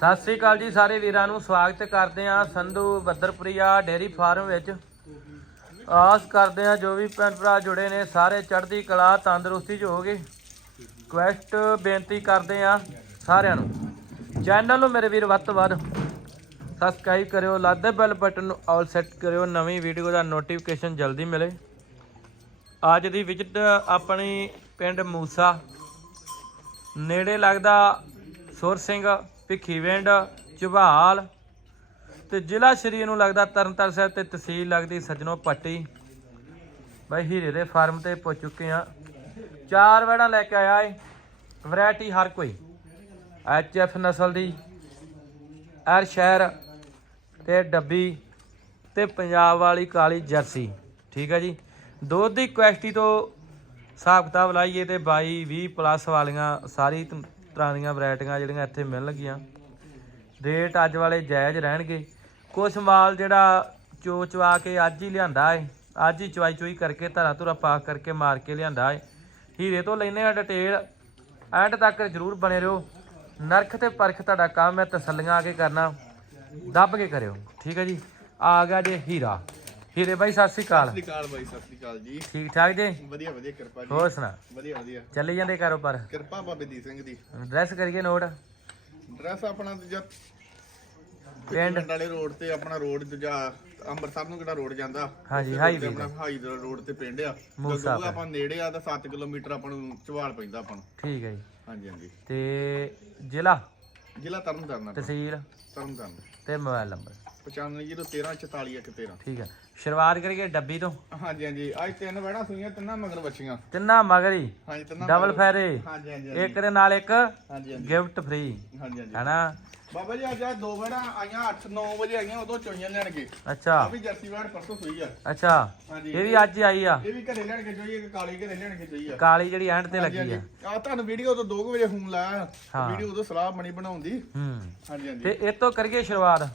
ਸਤਿ ਸ੍ਰੀ ਅਕਾਲ ਜੀ ਸਾਰੇ ਵੀਰਾਂ ਨੂੰ, ਸਵਾਗਤ ਕਰਦੇ ਆ ਸੰਧੂ ਬੱਦਰਪੁਰੀਆ ਡੇਰੀ ਫਾਰਮ ਵਿੱਚ। ਆਸ ਕਰਦੇ ਆ ਜੋ ਵੀ ਭੈਣ ਭਰਾ ਜੁੜੇ ਨੇ, ਸਾਰੇ ਚੜ੍ਹਦੀ ਕਲਾ, ਤੰਦਰੁਸਤੀ ਚ ਹੋਗੇ ਕੁਐਸਟ ਬੇਨਤੀ ਕਰਦੇ ਆ ਸਾਰਿਆਂ ਨੂੰ। ਚੈਨਲ ਨੂੰ ਮੇਰੇ ਵੀਰ ਵੱਧ ਤੋਂ ਵੱਧ ਸਬਸਕ੍ਰਾਈਬ ਕਰਿਓ, ਲਾਦੇ ਬੈਲ ਬਟਨ ਨੂੰ ਆਲ ਸੈੱਟ ਕਰਿਓ, ਨਵੀਂ ਵੀਡੀਓ ਦਾ ਨੋਟੀਫਿਕੇਸ਼ਨ ਜਲਦੀ ਮਿਲੇ। ਅੱਜ ਦੀ ਵਿਜ਼ਿਟ ਆਪਣੀ ਪਿੰਡ ਮੂਸਾ। ਨੇੜੇ ਲੱਗਦਾ ਸੁਰ ਸਿੰਘ ਭਿੱਖੀਵਿੰਡ ਝਬਾਲ ਤੇ ਜ਼ਿਲ੍ਹਾ ਸ਼੍ਰੀ ਨੂੰ ਲੱਗਦਾ ਤਰਨਤਾਰਨ ਸਾਹਿਬ ਤੇ ਤਹਿਸੀਲ ਲੱਗਦੀ ਸੱਜਣੋ ਪੱਟੀ। ਬਾਈ ਹੀਰੇ ਦੇ ਫਾਰਮ ਤੇ ਪਹੁੰਚ ਚੁੱਕੇ ਆ ਚਾਰ ਵੜਾ ਲੈ ਕੇ ਆਇਆ ਏ। ਵੈਰਾਈਟੀ ਹਰ ਕੋਈ। ਐਚ ਐਫ ਨਸਲ ਦੀ, ਐਰ ਸ਼ਹਿਰ ਤੇ ਡੱਬੀ ਤੇ ਪੰਜਾਬ ਵਾਲੀ ਕਾਲੀ ਜਰਸੀ। ਠੀਕ ਹੈ ਜੀ। ਦੁੱਧ ਦੀ ਕੁਐਸਟੀ ਤੋਂ ਹਿਸਾਬ ਕਿਤਾਬ ਲਾਈਏ ਤੇ 22 20 ਪਲੱਸ ਵਾਲੀਆਂ ਸਾਰੀ ਤਰ੍ਹਾਂ ਦੀਆਂ ਵੈਰਾਈਟੀਆਂ ਜਿਹੜੀਆਂ ਇੱਥੇ ਮਿਲਣਗੀਆਂ ਰੇਟ ਅੱਜ ਵਾਲੇ ਜਾਇਜ਼ ਰਹਿਣਗੇ। ਕੁਛ ਮਾਲ ਜਿਹੜਾ ਚੋ ਚਵਾ ਕੇ ਅੱਜ ਹੀ ਲਿਆਂਦਾ ਏ। ਅੱਜ ਹੀ ਚਵਾਈ ਚੋਈ ਕਰਕੇ ਧਰਾ ਧੁਰਾ ਪਾ ਕਰਕੇ ਮਾਰ ਕੇ ਲਿਆਂਦਾ ਏ। ਹੀਰੇ ਤੋਂ ਲੈਨੇ ਆ ਡਿਟੇਲ। ਐਂਡ ਤੱਕ ਜਰੂਰ ਬਣੇ ਰਹੋ। ਨਰਖ ਤੇ ਪਰਖ ਤੁਹਾਡਾ ਕੰਮ ਹੈ, ਤਸੱਲੀਆਂ ਆ ਕੇ ਕਰਨਾ। ਦੱਬ ਕੇ ਕਰਿਓ। ਠੀਕ ਹੈ ਜੀ। ਆ ਗਿਆ ਜੇ ਹੀਰਾ। ਹੀਰੇ ਬਾਈ ਸਤਿ ਸ੍ਰੀ ਅਕਾਲ। ਸਤਿ ਸ਼੍ਰੀ ਅਕਾਲ ਬਾਈ ਸਤਿ ਸ਼੍ਰੀ ਅਕਾਲ ਜੀ। ਠੀਕ ਠਾਕ ਜੀ? ਵਧੀਆ ਵਧੀਆ ਕਿਰਪਾ ਜੀ। ਹੋਰ ਸੁਣਾ। ਵਧੀਆ ਵਧੀਆ। ਚੱਲੀ ਜਾਂਦੇ ਕਾਰੋਬਾਰ? ਕਿਰਪਾ ਬਾਬੇ ਦੀ ਸਿੰਘ ਦੀ। ਐਡਰੈਸ ਕਰੀਏ ਨੋਟ? ਡਰੈਸ ਆਪਣਾ ਦੂਜਾ ਪਿੰਡ? ਪਿੰਡ ਵਾਲੇ ਰੋਡ ਤੇ ਆਪਣਾ ਰੋਡ ਦੂਜਾ ਅੰਮ੍ਰਿਤਸਰ ਨੂੰ ਕਿਹੜਾ ਰੋਡ ਜਾਂਦਾ? ਹਾਂਜੀ, ਆਪਣਾ ਰੋਡ ਤੇ ਪਿੰਡ ਆ। ਮੂਸਾ ਆਪਾਂ ਨੇੜੇ ਆ ਤਾਂ 7 ਕਿਲੋਮੀਟਰ ਆਪਾਂ ਨੂੰ ਚਵਾਲ ਪੈਂਦਾ ਆਪਾਂ ਨੂੰ। ਠੀਕ ਹੈ ਜੀ। ਹਾਂਜੀ ਹਾਂਜੀ। ਤੇ ਜ਼ਿਲ੍ਹਾ? ਜ਼ਿਲ੍ਹਾ ਤਰਨਤਾਰਨ ਤਹਿਸੀਲ? ਤਰਨਤਾਰਨ। ਤੇ ਮੋਬਾਈਲ ਨੰਬਰ। 9501344113 ਠੀਕ ਹੈ ਸ਼ੁਰੂਆਤ ਕਰੀਏ ਡੱਬੀ ਤੋਂ? ਹਾਂਜੀ ਹਾਂਜੀ। ਅੱਜ ਤਿੰਨ ਵੜਾ ਸੂਈਆਂ ਤਿੰਨਾਂ ਮਗਰ ਬੱਚੀਆਂ ਤਿੰਨਾ ਮਗਰੀ ਹਾਂਜੀ ਤਿੰਨਾਂ ਡਬਲ ਮਗਰ- ਫੈਰੇ ਹਾਂਜੀ ਹਾਂਜੀ ਇੱਕ ਦੇ ਨਾਲ ਇੱਕ ਹਾਂਜੀ ਹਾਂਜੀ। ਗਿਫਟ ਫ੍ਰੀ ਹਾਂਜੀ ਹਾਂਜੀ। ਹੈਨਾ? ਬਾਬਾ ਜੀ ਅੱਜ ਆਹ ਦੋ ਵੜਾ ਆਈਆਂ 8-9 ਵਜੇ ਆਈਆਂ ਉਦੋਂ ਚੋਈਆਂ ਲੈਣਗੇ ਅੱਛਾ। ਆ ਵੀ ਜਰਸੀ ਵੜ ਪਰਸੋਂ ਸੂਈ ਆ। ਅੱਛਾ। ਹਾਂਜੀ। ਇਹ ਵੀ ਅੱਜ ਹੀ ਆਈ ਆ? ਇਹ ਵੀ ਘਰੇ ਲੈਣ ਕੇ ਚੋਈ ਇੱਕ ਕਾਲੀ ਘਰੇ ਲੈਣ ਕੇ ਚੋਈ ਆ। ਕਾਲੀ ਜਿਹੜੀ ਐਂਡ ਤੇ ਲੱਗੀ ਆ। ਆ ਤੁਹਾਨੂੰ ਵੀਡੀਓ ਤੋਂ 2 ਵਜੇ ਫੋਨ ਲਾਇਆ। ਹਾਂ। ਵੀਡੀਓ ਉਦੋਂ ਸਲਾਹ ਬਣੀ ਬਣਾਉਣ ਦੀ। ਹੂੰ। ਹਾਂਜੀ ਹਾਂਜੀ। ਤੇ ਇਹ ਤੋਂ ਕਰੀਏ ਸ਼ੁਰੂਆਤ।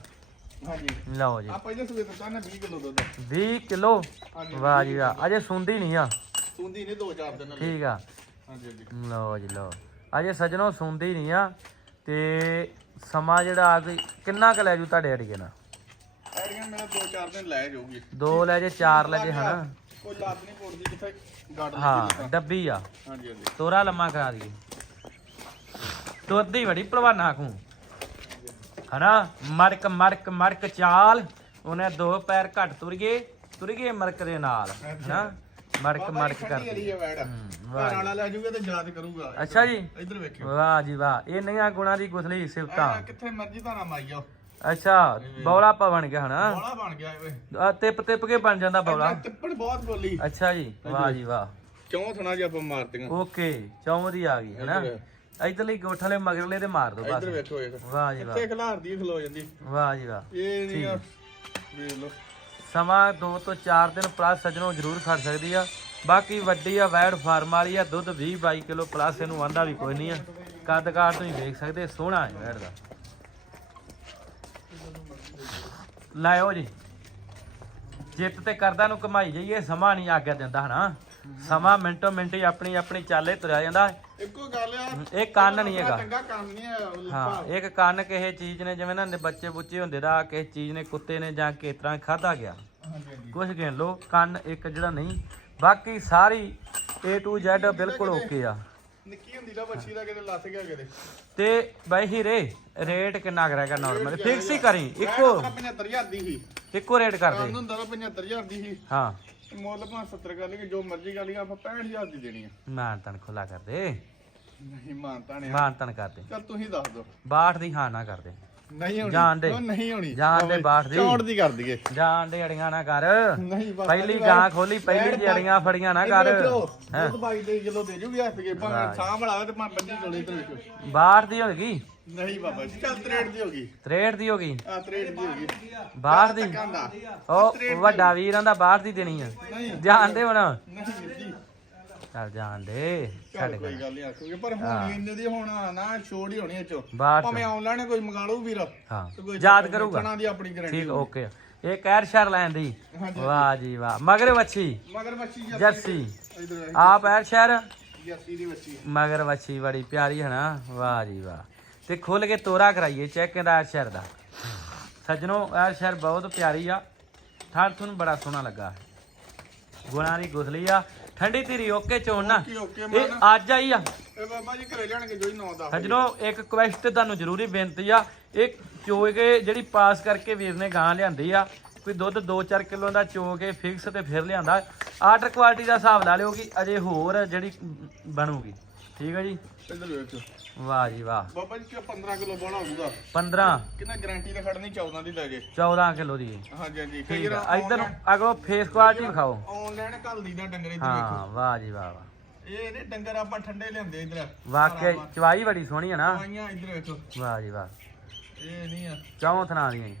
ਹਾਂਜੀ। ਲਓ ਜੀ। ਆ ਪਹਿਲੇ ਸੂਏ ਤੋਂ ਤਾਂ 20 ਕਿਲੋ ਦੁੱਧ। 20 ਕਿਲੋ? ਹਾਂਜੀ। ਵਾਹ ਜੀ ਵਾਹ। ਅਜੇ ਸੁੰਦੀ ਨਹੀਂ ਆ। ਸੁੰਦੀ ਨੇ 2-4 ਦਿਨ ਲਈ। ਠੀਕ ਆ। ਹਾਂਜੀ ਹਾਂਜੀ। ਲਓ ਜੀ ਲਓ। ਅਜੇ ਸਜਣੋ ਸੁਣਦੀ ਨਹੀਂ ਆ ਤੇ ਸਮਾਂ ਜਿਹੜਾ ਆ ਗਈ ਕਿੰਨਾ ਕੁ ਲੈ ਜੂ ਤੁਹਾਡੇ ਅੜੀਏ ਨਾਲ? ਐਡੀਆਂ ਮੇਰਾ 2-4 ਦਿਨ ਲੈ ਜਾਊਗੀ। ਦੋ ਲੈ ਜੇ ਚਾਰ ਲੈ ਜੇ ਹਨਾ? ਕੋਈ ਲੱਤ ਨਹੀਂ ਪੋੜਦੀ ਜਿੱਥੇ ਗਾੜ ਹਾਂ ਡੱਬੀ ਆ। ਹਾਂਜੀ ਹਾਂਜੀ। ਤੋਰਾ ਲੰਮਾ ਕਰਾ ਦਈਏ। ਦੁੱਧ ਦੀ ਬੜੀ ਭਲਵਾਨਾ ਖੂ ਹਨਾ ਮੜਕ ਮੜਕ ਮੜਕ ਚਾਲ। ਉਹਨੇ ਦੋ ਪੈਰ ਘੱਟ ਤੁਰ ਗਏ ਤੁਰ ਗਏ ਮੜਕ ਦੇ ਨਾਲ ਹਨਾ ਮੜਕ ਮੜਕ ਕਰਦੀ ਵਾਲੀ ਆ ਵੈੜ। ਹੂੰ, ਵਾਹ ਘਰ ਵਾਲਾ ਲੈ ਜਾਊਗਾ ਤੇ ਯਾਦ ਕਰੂਗਾ। ਅੱਛਾ ਜੀ। ਇੱਧਰ ਵੇਖਿਓ। ਵਾਹ ਜੀ ਵਾਹ। ਇਹ ਨਹੀਂਆਂ ਗੁਣਾ ਦੀ ਗੁਥਲੀ ਸਿਫਤਾਂ। ਕਿੱਥੇ ਮਰਜ਼ੀ ਧਾਰਾ ਮਾਈ ਜਾਓ। ਅੱਛਾ ਬੌਲਾ ਪਾ ਬਣ ਗਿਆ ਹਨਾ? ਬੋਲਾ ਬਣ ਗਿਆ ਓਏ ਤਿਪ ਤਿਪ ਕੇ ਬਣ ਜਾਂਦਾ ਬੌਲਾ। ਟਿੱਪਣ ਬਹੁਤ ਬੋਲੀ। ਅੱਛਾ ਜੀ ਵਾਹ ਜੀ ਵਾਹ। ਕਿਉਂ ਥਣਾ ਜਿਹਾ ਆਪਾਂ ਮਾਰਤੀਆਂ। ਓਕੇ ਚੌਂ ਦੀ ਆ ਗਈ ਹਨਾ? ਇਧਰਲੀ ਗੋਠ ਵਾਲੇ ਮਗਰਲੇ ਤੇ ਮਾਰ ਦੋ ਇੱਧਰ ਬਸ ਵੇਖੋ ਇਹ ਵਾਹ ਜੀ ਵਾਹ। ਕਿੱਥੇ ਖਿਲਾਰ ਦੀ ਖਲੋ ਜਾਂਦੀ। ਵਾਹ ਜੀ ਵਾਹ। ਇਹ ਨਹੀਂ ਆ। ਵੇਖ ਲਓ। ਸਮਾਂ 2 ਤੋਂ 4 ਦਿਨ ਪਲੱਸ ਸਜਣੋ ਜ਼ਰੂਰ ਖੜ ਸਕਦੀ ਆ। ਬਾਕੀ ਵੱਡੀ ਆ ਵੈੜ ਫਾਰਮ ਵਾਲੀ ਆ ਦੁੱਧ 20 22 ਕਿਲੋ ਪਲੱਸ ਇਹਨੂੰ ਆਂਦਾ ਵੀ ਕੋਈ ਨਹੀਂ ਆ। ਕੱਦ ਕਾਠ ਤੁਸੀਂ ਵੇਖ ਸਕਦੇ ਸੋਹਣਾ ਹੈ ਵੈੜ ਦਾ। ਲਾਇਓ ਜੀ। ਜਿੱਤ ਤੇ ਕਰਦਾ ਨੂੰ ਕਮਾਈ ਜਾਈਏ ਸਮਾਂ ਨਹੀਂ ਆਗਿਆ ਦਿੰਦਾ ਹਨਾ। ਸਮਾਂ ਮਿੰਟੋ ਮਿੰਟ ਹੀ ਆਪਣੀ ਆਪਣੀ ਚਾਲੇ ਤੁਰਿਆ ਜਾਂਦਾ। ਇੱਕੋ ਗੱਲ ਆ। ਇਹ ਕੰਨ ਨਹੀਂ ਹੈਗਾ। ਚੰਗਾ ਕੰਮ ਨਹੀਂ ਹੈ ਹਾਂ ਇੱਕ ਕੰਨ ਕਿਸੇ ਚੀਜ਼ ਨੇ ਜਿਵੇਂ ਨਾ ਬੱਚੇ ਬੁੱਚੇ ਹੁੰਦੇ ਦਾ ਕਿਸੇ ਚੀਜ਼ ਨੇ ਕੁੱਤੇ ਨੇ ਜਾਂ ਕਿਸ ਤਰ੍ਹਾਂ ਖਾਦਾ ਗਿਆ। ਕੁਝ ਗਿਣ ਲਓ ਕੰਨ ਇੱਕ ਜਿਹੜਾ ਨਹੀਂ ਬਾਕੀ ਸਾਰੀ A to Z ਬਿਲਕੁਲ ਓਕੇ ਆ। ਨਿੱਕੀ ਹੁੰਦੀ ਦਾ ਬੱਚੀ ਦਾ ਕਿਤੇ ਲੱਤ ਗਿਆ ਕਿਤੇ। ਤੇ ਬਾਈ ਹੀਰੇ ਰੇਟ ਕਿੰਨਾ ਕਰਾਂਗਾ ਨਾਰਮਲ ਫਿਕਸ ਹੀ ਕਰੀ ਇੱਕੋ। 75000 ਦੀ ਸੀ। ਇੱਕੋ ਰੇਟ ਕਰ ਦੇ ਹੁੰਦਾ ਤਾਂ 75000 ਦੀ ਸੀ। ਹਾਂ। ਮੁੱਲ ਭਾਂ 70 ਕਰ ਲਈ ਜੋ ਮਰਜ਼ੀ ਕਰ ਲਈ ਆਪਾਂ 65000 ਦੀ ਦੇਣੀ ਆ। ਮਾਨ ਤਨ ਖੁੱਲਾ ਕਰ ਦੇ। ਨਹੀਂ ਮਾਨਤਾ ਨੇ ਮਾਨ ਤਨ ਕਰ ਦੇ। ਚਲ ਤੁਸੀਂ ਦੱਸ ਦਿਓ। 62 ਦੀ ਹਾਂ ਨਾ ਕਰ ਦੇ। ਨਹੀਂ ਹੋਣੀ ਜਾਣ ਦੇ। ਉਹ ਨਹੀਂ ਹੋਣੀ ਜਾਣ ਦੇ 62 ਦੀ। ਚੌੜ ਦੀ ਕਰ ਦਈਏ। ਜਾਣ ਦੇ ਅੜੀਆਂ ਨਾ ਕਰ। ਨਹੀਂ ਬਾਬਾ ਪਹਿਲੀ ਗਾਂ ਖੋਲੀ ਪਹਿਲੀ ਅੜੀਆਂ ਫੜੀਆਂ ਨਾ ਕਰ। ਇੱਧਰ ਵੇਖੋ, ਹੈਂ। ਦੁੱਧ ਬਾਈ ਦੇ ਕਿਲੋ ਦੇ ਜੂਗੀ ਹੱਥ ਕੇ ਭਾਵੇਂ ਸਾਂਭ ਵਾਲਾ ਤੇ ਭਾਵੇਂ ਬੰਦੀ ਚੋਲੇ ਤੇ ਵੇਖੋ 62 ਦੀ ਹੋ ਗਈ ਨਹੀਂ ਬਾਬਾ ਜੀ ਚੱਲ 63 ਦੀ ਹੋ ਗਈ। 63 ਦੀ ਹੋ ਗਈ। ਆ 63 ਦੀ ਹੋ ਗਈ। 62 ਦੀ? ਕਹਿੰਦਾ ਉਹ ਵੱਡਾ ਵੀਰਾਂ ਦਾ 62 ਦੀ ਦੇਣੀ ਆ। ਜਾਣਦੇ ਹੁਣ। ਚੱਲ ਜਾਣ ਦੇ। ਛੱਡ ਕੋਈ ਗੱਲ ਨਹੀਂ ਆਖੋਗੇ ਪਰ ਹੁਣ ਇੰਨੇ ਦੀ ਹੁਣ ਨਾ ਛੋੜ ਹੀ ਹੋਣੀ ਚੋ 62 ਭਾਵੇਂ ਆਨਲਾਈਨ ਕੋਈ ਮੰਗਾ ਲਓ ਵੀਰ। ਹਾਂ। ਤੇ ਕੋਈ ਯਾਦ ਕਰੂਗਾ। ਥਣਾ ਦੀ ਆਪਣੀ ਗਾਰੰਟੀ ਠੀਕ ਓਕੇ ਇਹ ਕਹਿਰ ਸ਼ਹਿਰ ਲੈਣ ਦੀ। ਵਾਹ ਜੀ ਵਾਹ। ਮਗਰ ਵੱਛੀ। ਮਗਰ ਬੱਚੀ ਜਰਸੀ ਆਪ ਐਰ ਸ਼ਹਿਰ। ਜਰਸੀ ਦੀ ਬੱਚੀ ਮਗਰ ਵੱਛੀ ਬੜੀ ਪਿਆਰੀ ਹੈ ਨਾ। ਵਾਹ ਜੀ ਵਾਹ। ਤੇ ਖੋਲ ਕੇ ਤੋਰਾ ਕਰਾਈਏ ਚੈੱਕ ਇਹਦਾ ਇਹ ਸ਼ਹਿਰ ਦਾ। ਸੱਜਣੋ ਇਹ ਸ਼ਹਿਰ ਬਹੁਤ ਪਿਆਰੀ ਆ। ਥਾਂ ਤੁਹਾਨੂੰ ਬੜਾ ਸੋਹਣਾ ਲੱਗਾ। ਗੁਣਾ ਦੀ ਗੁਸਲੀ ਆ। ਠੰਡੀ ਧੀਰੀ ਓਕੇ ਚੋਣ ਨਾ। ਓਕੇ ਓਕੇ ਇਹ ਮਨ ਅੱਜ ਆਈ ਆ। ਇਹ ਬਾਬਾ ਜੀ ਘਰੇ ਜਾਣਗੇ ਜੋਈ 9 ਦਾ ਸੱਜਣੋ ਇੱਕ ਕੁਐਸਟ ਤੁਹਾਨੂੰ ਜ਼ਰੂਰੀ ਬੇਨਤੀ ਆ। ਇਹ ਚੋ ਕੇ ਜਿਹੜੀ ਪਾਸ ਕਰਕੇ ਵੀਰ ਨੇ ਗਾਂ ਲਿਆਂਦੀ ਆ ਕੋਈ ਦੁੱਧ 2-4 ਕਿਲੋ ਦਾ ਚੋ ਕੇ ਫਿਕਸ ਤੇ ਫਿਰ ਲਿਆਂਦਾ। ਆਰਡਰ ਕੁਆਲਿਟੀ ਦਾ ਹਿਸਾਬ ਲਾ ਲਿਓ ਕਿ ਅਜੇ ਹੋਰ ਜਿਹੜੀ ਬਣੂਗੀ। ਠੀਕ ਹੈ ਜੀ? ਇੱਧਰ ਵੇਖੋ ਵਾਹ ਜੀ ਵਾਹ। ਬਾਬਾ ਜੀ ਕਿ 15 ਕਿਲੋ ਬੋਲਾ ਹੋਊਗਾ? 15 ਕਿੰਨਾ ਗਾਰੰਟੀ ਤੇ ਖੜਨੀ 14 ਦੀ ਲੈ ਜੇ। 14 ਕਿਲੋ ਦੀ ਹਾਂਜੀ ਹਾਂਜੀ। ਠੀਕ ਆ। ਇਧਰ ਅਗੋ ਫੇਸ ਕੁਆਲਿਟੀ ਵਿਖਾਓ। ਆਨਲਾਈਨ ਘੱਲ ਦੀਦਾ ਡੰਗਰ ਇੱਧਰ ਹਾਂ ਵਾਹ ਜੀ ਵਾਹ ਵਾਹ। ਇਹ ਨੇ ਡੰਗਰ ਆਪਾਂ ਠੰਡੇ ਲਿਆਂਦੇ ਇੱਧਰ। ਵਾਕਿਆ ਹੀ ਚਵਾਈ ਬੜੀ ਸੋਹਣੀ ਹੈ ਨਾ। ਆਈਆਂ ਇੱਧਰ ਵੇਖੋ। ਵਾਹ ਜੀ ਵਾਹ। ਇਹ ਨਹੀਂ ਆ। ਚੌਂ ਥਣਾ ਦੀਆਂ ਜੀ।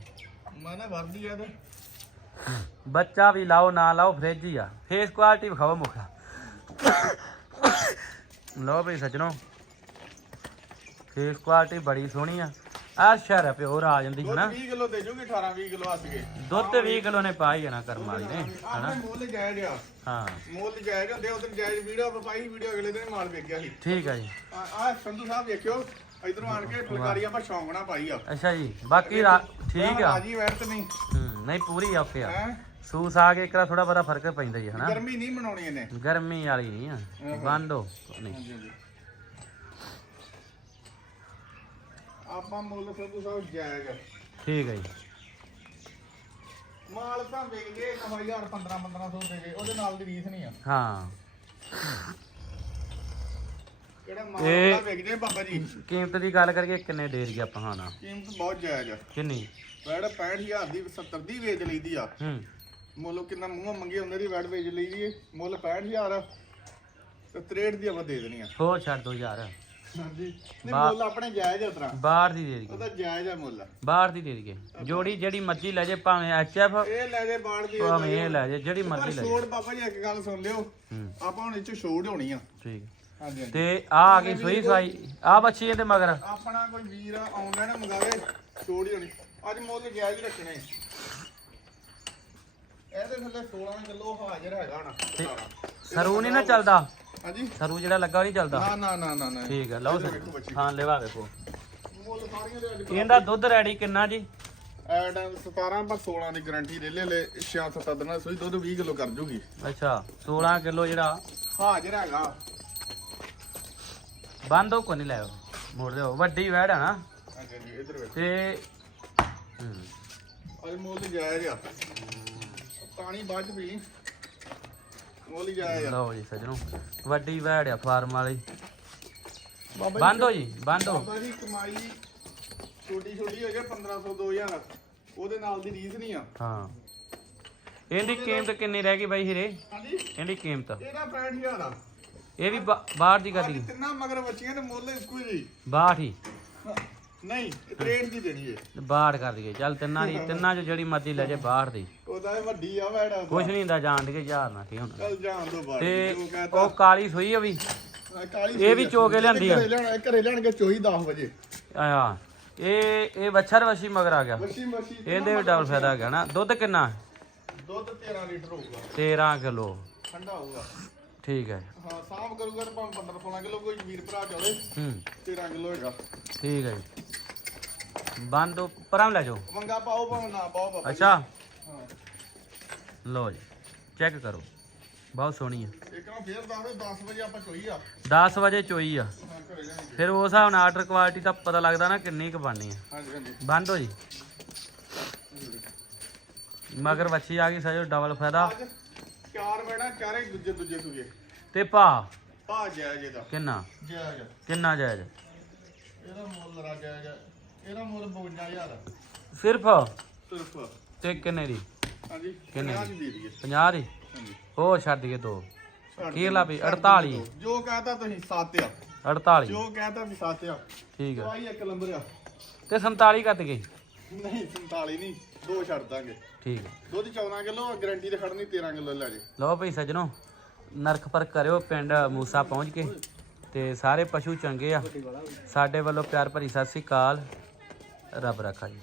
ਮੈਂ ਨਾ ਵਰਦੀ ਆ ਤੇ ਬੱਚਾ ਵੀ ਲਾਓ ਨਾ ਲਾਓ ਫ੍ਰਿਜ ਹੀ ਆ। ਫੇਸ ਕੁਆਲਿਟੀ ਵਿਖਾਓ ਮੁਖਾ। ਲਓ ਵੀ ਸੱਜਣੋ। ਫੇਸ ਕੁਆਲਿਟੀ ਬੜੀ ਸੋਹਣੀ ਆ। ਆ ਸ਼ਹਿਰ ਪਿਓਰ ਆ ਜਾਂਦੀ ਦੁੱਧ ਹਨਾ 20 ਕਿਲੋ ਦੇ ਜੂਗੀ 18 20 ਕਿਲੋ ਗਏ। ਦੁੱਧ ਤੇ 20 ਕਿਲੋ ਨੇ ਪਾਈ ਜਾਣਾ ਕਰਮ ਵਾਲੀ ਨੇ ਹਨਾ? ਮੁੱਲ ਜਾਇਜ਼ ਆ। ਹਾਂ। ਮੁੱਲ ਜਾਇਜ਼ ਹੁੰਦੇ ਉਧਰ ਜਾਇਜ਼ ਵੀਡੀਓ ਪਾਈ ਵੀਡੀਓ ਅਗਲੇ ਦਿਨ ਮਾਲ ਵੇਚ ਗਿਆ ਸੀ। ਠੀਕ ਆ ਜੀ। ਆ ਆਹ ਸੰਧੂ ਸਾਹਿਬ ਵੇਖਿਓ ਇਧਰੋਂ ਆਣ ਕੇ ਫੁਲਕਾਰੀ ਆਪਾਂ ਸ਼ੌਂਕਣਾ ਪਾਈ ਆ। ਅੱਛਾ ਜੀ ਬਾਕੀ ਠੀਕ ਆ। ਰਾਜੀ ਵੈਰਤ ਨਹੀਂ। ਹੂੰ, ਨਹੀਂ ਪੂਰੀ ਓਕੇ ਆ। ਹੈ? ਸੂਸ ਆ ਕੇ ਇੱਕ ਥੋੜਾ ਬੜਾ ਫ਼ਰਕ ਪੈਂਦਾ ਹੀ ਆ, ਹਨਾ? ਗਰਮੀ ਨਹੀਂ ਮਨਾਉਣੀ ਇਹਨੇ। ਗਰਮੀ ਵਾਲੀ ਨਹੀਂ ਆ। ਬੰਦੋ ਨਹੀਂ। ਹਾਂਜੀ ਹਾਂਜੀ। ਆਪਾਂ ਮੁੱਲ ਸੰਧੂ ਸਾਹਿਬ ਜਾਇਜ਼ ਆ। ਠੀਕ ਹੈ ਜੀ। ਮਾਲ ਤਾਂ ਵੇਚਦੇ 9000 15 1500 ਦੇ ਗਏ ਉਹਦੇ ਨਾਲ ਦੀ ਰੀਸ ਨਹੀਂ ਆ। ਹਾਂ। ਕਿਹੜਾ ਮਾਲ ਇਹ- ਤਾਂ ਵੇਚਦੇ ਬਾਬਾ ਜੀ। ਕੀਮਤ ਦੀ ਗੱਲ ਕਰਕੇ ਕਿੰਨੇ ਦੇ ਰਹੀ ਆਪਾਂ ਹਾਂ ਨਾ ਕੀਮਤ ਬਹੁਤ ਜਾਇਜ਼ ਆ। ਕਿੰਨੀ? ਵੈੜ 65000 ਦੀ 70 ਦੀ ਵੇਚ ਲਈਦੀ ਆ। ਹੂੰ। ਮੁੱਲ ਕਿੰਨਾ ਮੂੰਹੋਂ ਮੰਗੇ ਉਹਨਾਂ ਦੀ ਵੈੜ ਵੇਚ ਲਈ ਦੀ ਮੁੱਲ 65000 ਤੇ 63 ਦੀ ਆਪਾਂ ਦੇ ਦੇਣੀ ਆ ਹੋਰ ਛੱਡ ਦੋ ਯਾਰ ਹਾਂਜੀ। ਨਹੀਂ ਮੁੱਲ ਆਪਣੇ ਜਾਇਜ਼ ਆ ਉਤਰਾ ਬਾਹਰ ਦੀ ਦੇ ਦਈਏ। ਉਹਦਾ ਜਾਇਜ਼ ਆ ਮੁੱਲ। ਬਾਹਰ ਦੀ ਦੇ ਦਈਏ। ਜੋੜੀ ਜਿਹੜੀ ਮਰਜ਼ੀ ਲੈ ਜੇ ਭਾਵੇਂ ਐਚਐਫ ਇਹ ਲੈ ਜੇ ਬਾੜ ਦੀ ਭਾਵੇਂ ਇਹ ਲੈ ਜੇ ਜਿਹੜੀ ਪਰ ਮਰਜ਼ੀ ਲੈ ਜੇ। ਛੋੜ ਬਾਬਾ ਜੀ ਇੱਕ ਗੱਲ ਸੁਣ ਲਿਓ। ਹੂੰ। ਆਪਾਂ ਹੁਣ ਇਹ ਚ ਛੋੜ ਹੋਣੀ ਆ। ਠੀਕ। ਹਾਂਜੀ ਹਾਂਜੀ। ਤੇ ਆ ਆ ਗਈ ਸੋਈ ਸਾਈ। ਆ ਬੱਚੀ ਇਹਦੇ ਮਗਰ। ਆਪਣਾ ਕੋਈ ਵੀਰ ਆਨਲਾਈਨ ਮੰਗਾਵੇ ਛੋੜ ਹੀ ਹੋਣੀ। ਅੱਜ ਮੁੱਲ ਜਾਇਜ਼ ਰੱਖਣੇ। ਇਹਦੇ ਥੱਲੇ 16 ਕਿਲੋ ਹਾਜ਼ਰ ਹੈਗਾ ਨਾ ਸਾਰਾ। ਸਰੂ ਨਹੀਂ ਨਾ ਚੱਲਦਾ? ਹਾਂਜੀ। ਸਰੂ ਜਿਹੜਾ ਲੱਗਾ ਉਹ ਨਹੀਂ ਚੱਲਦਾ? ਨਾ ਨਾ ਨਾ ਨਾ ਨਾ। ਠੀਕ ਹੈ ਲਓ ਸਰ ਹਾਂ ਲੈਵਾ ਵੇਖੋ। ਮੁੱਲ ਸਾਰੀਆਂ ਦੇ ਅੱਜ ਇਹਦਾ ਦੁੱਧ ਰੈਡੀ ਕਿੰਨਾ ਜੀ? ਐਡ 17 ਪਰ 16 ਦੀ ਗਾਰੰਟੀ ਲੈ ਲੈ ਲੈ 6-7 ਦਿਨਾਂ ਸੋਈ ਦੁੱਧ 20 ਕਿਲੋ ਕਰ ਜੂਗੀ। ਅੱਛਾ 16 ਕਿਲੋ ਜਿਹੜਾ ਹਾਜ਼ਰ ਹੈਗਾ। ਬੰਦ ਹੋ ਕੋ ਨਹੀਂ ਲਾਇਓ ਮੋੜ ਦਿਓ। ਵੱਡੀ ਵੈੜ ਆ ਨਾ। ਹਾਂਜੀ ਹਾਂਜੀ ਇਧਰ ਵੇਖੋ। ਤੇ ਹੂੰ ਅੱਜ ਮੁੱਲ ਜਾਇਜ਼ ਆ। ਪਾਣੀ ਬਾਅਦ ਚ ਪੀ ਲਓ ਜੀ ਸੱਜਣੋ ਵੱਡੀ ਵੈੜ ਆ ਫਾਰਮ ਵਾਲੀ। ਬਾਬਾ ਬੰਦ ਹੋ ਜੀ ਬੰਦ ਹੋ। ਬਾਬਾ ਜੀ ਕਮਾਈ ਛੋਟੀ ਛੋਟੀ ਹੋ ਗਿਆ 1500 2000 ਉਹਦੇ ਨਾਲ ਦੀ ਰੀਸ ਨਹੀਂ ਆ। ਹਾਂ। ਇਹਦੀ ਕੀਮਤ ਕਿੰਨੀ ਰਹਿ ਗਈ ਬਾਈ ਹੀਰੇ ਹਾਂਜੀ। ਇਹਦੀ ਕੀਮਤ। ਇਹਦਾ 65000 ਆ। ਇਹ ਵੀ ਬਾ- ਬਾਹਰ ਦੀ ਕਰਦੀ ਤਿੰਨਾਂ ਮਗਰ ਬੱਚੀਆਂ ਤੇ ਮੁੱਲ ਇੱਕੋ ਹੀ ਜੀ ਬਾਹਰ ਹੀ। ਨਹੀਂ ਟ੍ਰੇਡ ਦੀ ਦੇਣੀ ਏ। ਬਾਹਰ ਕਰ ਦਈਏ। ਚੱਲ ਤਿੰਨਾਂ ਦੀ ਤਿੰਨਾਂ ਚ ਜਿਹੜੀ ਮਰਜ਼ੀ ਲੈ ਜੇ ਬਾਹਰ ਦੀ। ਉਹਦਾ ਇਹ ਵੱਡੀ ਆ ਵੈੜਾ ਕੁਛ ਨਹੀਂ ਹੁੰਦਾ ਜਾਣ ਦੇ ਯਾਰ ਨਾ ਕੀ ਹੁੰਦਾ। ਚੱਲ ਜਾਣ ਦੋ ਬਾਹਰ ਤੇ ਜੋ ਕਹਤਾ। ਉਹ ਕਾਲੀ ਸੋਈ ਆ ਵੀ। ਕਾਲੀ ਇਹ ਵੀ ਚੋ ਕੇ ਲਿਆਂਦੀ ਆ। ਘਰੇ ਲਿਆਣ ਘਰੇ ਲਿਆਣਗੇ ਚੋਈ 10 ਵਜੇ। ਆ ਇਹ ਇਹ ਵੱਛਰ ਵਛੀ ਮਗਰ ਆ ਗਿਆ। ਮੱਛੀ ਮੱਛੀ ਇਹਦੇ ਵੀ ਡਬਲ ਫਾਇਦਾ ਹੈਗਾ ਨਾ। ਦੁੱਧ ਕਿੰਨਾ? ਦੁੱਧ 13 ਲੀਟਰ ਹੋਊਗਾ। 13 ਕਿਲੋ। ਠੰਡਾ ਹੋਊਗਾ। ਠੀਕ ਹੈ ਹਾਂ ਸਾਫ਼ ਕਰੂਗਾ ਤਾਂ ਭਾਵੇਂ 15 16 ਕਿਲੋ ਕੋਈ ਵੀਰ ਭਰਾ ਚਾਹੇ ਹੂੰ। 13 ਕਿਲੋ ਹੈਗਾ। ਠੀਕ ਹੈ ਜੀ। ਬੰਦ ਦੋ ਪਰਾਂ ਲੈ ਜਾਓ। ਮੰਗਾ ਪਾਓ ਭਾਵੇਂ ਨਾ ਪਾਓ ਬਾਬਾ ਜੀ। ਅੱਛਾ। ਹਾਂ। ਲਓ ਜੀ ਚੈੱਕ ਕਰੋ। ਬਹੁਤ ਸੋਹਣੀ ਹੈ ਇੱਕ ਨਾ ਫੇਰ ਦੱਸ ਦਿਓ 10 ਵਜੇ ਆਪਾਂ ਚੋਈ ਆ। 10 ਵਜੇ ਚੋਈ ਆ। ਹਾਂ ਘਰੇ ਲਿਆਣਗੇ ਫਿਰ ਉਸ ਹਿਸਾਬ ਨਾਲ ਆਰਡਰ ਕੁਆਲਿਟੀ ਦਾ ਪਤਾ ਲੱਗਦਾ ਨਾ ਕਿੰਨੀ ਕੁ ਬਣਨੀ ਆ। ਹਾਂਜੀ ਹਾਂਜੀ। ਬੰਦ ਹੋ ਜੀ। ਮਗਰ ਵੱਛੀ ਆ ਗਈ ਸਜੋ ਡਬਲ ਫਾਇਦਾ। ਅੱਜ ਚਾਰ ਬੈਣਾ ਚਾਰੇ ਦੂਜੇ ਦੂਜੇ ਸੂਏ। ਤੇ ਭਾ? ਆ ਜਾਇਜ਼ ਇਹਦਾ। ਕਿੰਨਾ? ਜਾਇਜ਼। ਕਿੰਨਾ ਜਾਇਜ਼? ਇਹਦਾ ਮੁੱਲ ਰਾ ਜਾਇਜ਼ ਆ। ਇਹਦਾ ਮੁੱਲ 52000 ਸਿਰਫ? ਸਿਰਫ। ਤੇ ਕਿੰਨੇ ਦੀ? ਹਾਂਜੀ ਕਿੰਨੇ ਦੀ? ਦੇ ਦਈਏ। 50 ਦੀ? ਹਾਂਜੀ। ਉਹ ਛੱਡ ਦਈਏ ਦੋ। ਛੱਡ ਕੀ ਲਾ ਵੀ ਦਿਓ। 48 ਜੋ ਕਹਤਾ ਤੁਸੀਂ 7 ਆ। 48 ਜੋ ਕਹਤਾ ਵੀ 7 ਆ। ਠੀਕ ਆ। ਦਵਾਈ ਇੱਕ ਨੰਬਰ ਆ। ਤੇ 47 ਕੱਟ ਗਈ? ਨਹੀਂ 47 ਨਹੀਂ। ਦੋ ਛੱਡ ਦਾਂਗੇ। ਠੀਕ ਦੁੱਧ 14 ਕਿਲੋ ਗਾਰੰਟੀ ਤੇ ਖੜਨੀ 13 ਕਿਲੋ ਲੈ ਜੇ ਲਓ ਭਈ ਸੱਜਣੋ ਨਰਕ ਪਰ ਕਰਿਓ ਪਿੰਡ ਮੂਸਾ ਪਹੁੰਚ ਕੇ। ਤੇ ਸਾਰੇ ਪਸ਼ੂ ਚੰਗੇ ਆ। ਸਾਡੇ ਵੱਲੋਂ ਪਿਆਰ ਭਰੀ ਸਤਿ ਸ੍ਰੀ ਅਕਾਲ। ਰੱਬ ਰੱਖਾ ਜੀ